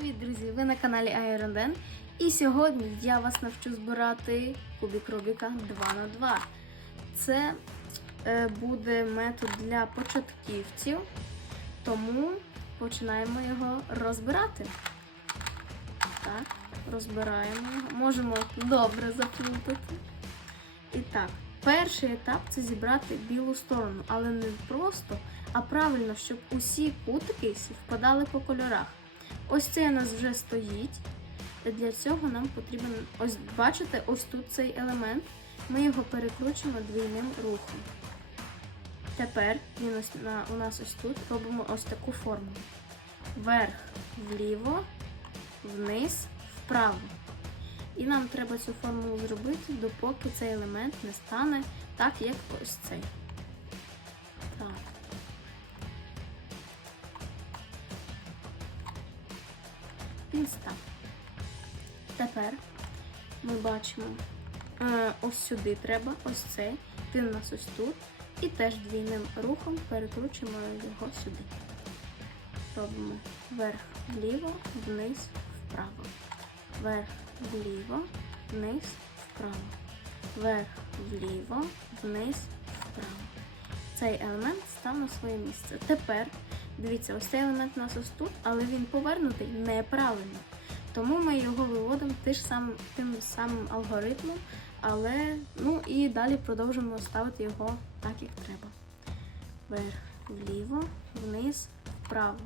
Привіт, друзі! Ви на каналі Iron Den. І сьогодні я вас навчу збирати кубік Рубіка 2 на 2 Це е, буде метод для початківців, тому починаємо його розбирати. Так, розбираємо його. Можемо добре заплутати. І так, перший етап це зібрати білу сторону, але не просто, а правильно, щоб усі кутики впадали по кольорах. Ось цей у нас вже стоїть. Для цього нам потрібен, ось бачите, ось тут цей елемент. Ми його перекручуємо двійним рухом. Тепер він ось на, у нас ось тут робимо ось таку форму. Вверх, вліво, вниз, вправо. І нам треба цю формулу зробити, допоки цей елемент не стане так, як ось цей. Він став. Тепер ми бачимо е, ось сюди треба, ось цей. Він у нас ось тут. І теж двійним рухом перекручуємо його сюди. Робимо вверх, вліво, вниз, вправо. Вверх, вліво, вниз, вправо. Вверх, вліво, вниз, вправо. Цей елемент став на своє місце. Тепер, дивіться, ось цей елемент у нас ось тут, але він повернутий неправильно. Тому ми його виводимо тим самим, алгоритмом, але ну і далі продовжуємо ставити його так, як треба. Вверх, вліво, вниз, вправо.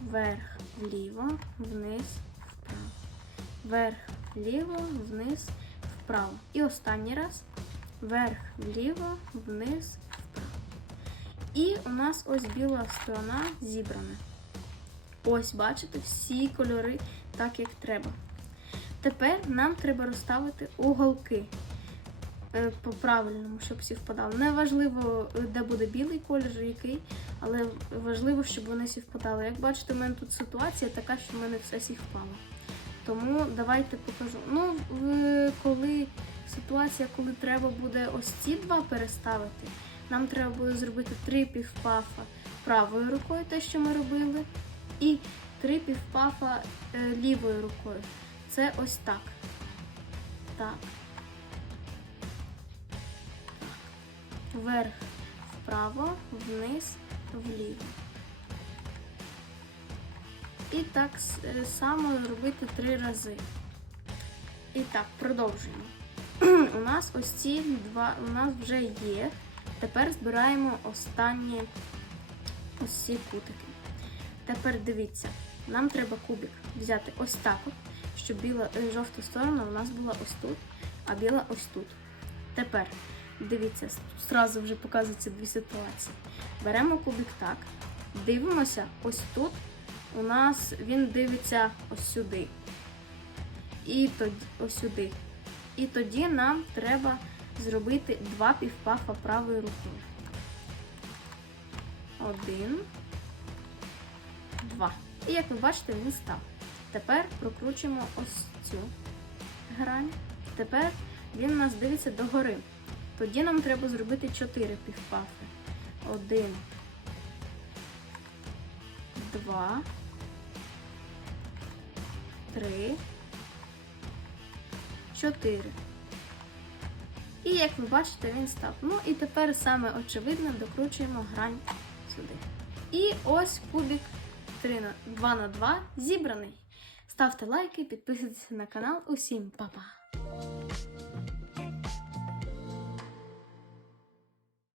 Вверх, вліво, вниз, вправо. Вверх, вліво, вниз, вправо. І останній раз. Вверх, вліво, вниз. І у нас ось біла сторона зібрана. Ось, бачите, всі кольори так, як треба. Тепер нам треба розставити уголки е, по правильному, щоб всі впадали. Не важливо, де буде білий колір, який, але важливо, щоб вони всі впадали. Як бачите, у мене тут ситуація така, що в мене все всі впало. Тому давайте покажу. Ну, коли ситуація, коли треба буде ось ці два переставити, нам треба буде зробити три півпафа правою рукою, те, що ми робили, і три півпафа е, лівою рукою. Це ось так. Так. Так. Вверх, вправо, вниз, вліво. І так е, само робити три рази. І так, продовжуємо. у нас ось ці два у нас вже є. Тепер збираємо останні ось ці кутики. Тепер дивіться, нам треба кубик взяти ось так, щоб біла е, жовта сторона у нас була ось тут, а біла ось тут. Тепер дивіться, зразу вже показуються дві ситуації. Беремо кубик так, дивимося ось тут. У нас він дивиться ось сюди. І тоді ось сюди. І тоді нам треба зробити два півпафа правою рукою. Один два. І як ви бачите, він став. Тепер прокручуємо ось цю грань. Тепер він у нас дивиться догори. Тоді нам треба зробити 4 півпафи. Один, два, три, чотири. І як ви бачите, він став. Ну і тепер саме очевидно докручуємо грань сюди. І ось кубик 3 на 2 на 2 зібраний. Ставте лайки, підписуйтесь на канал. Усім па-па!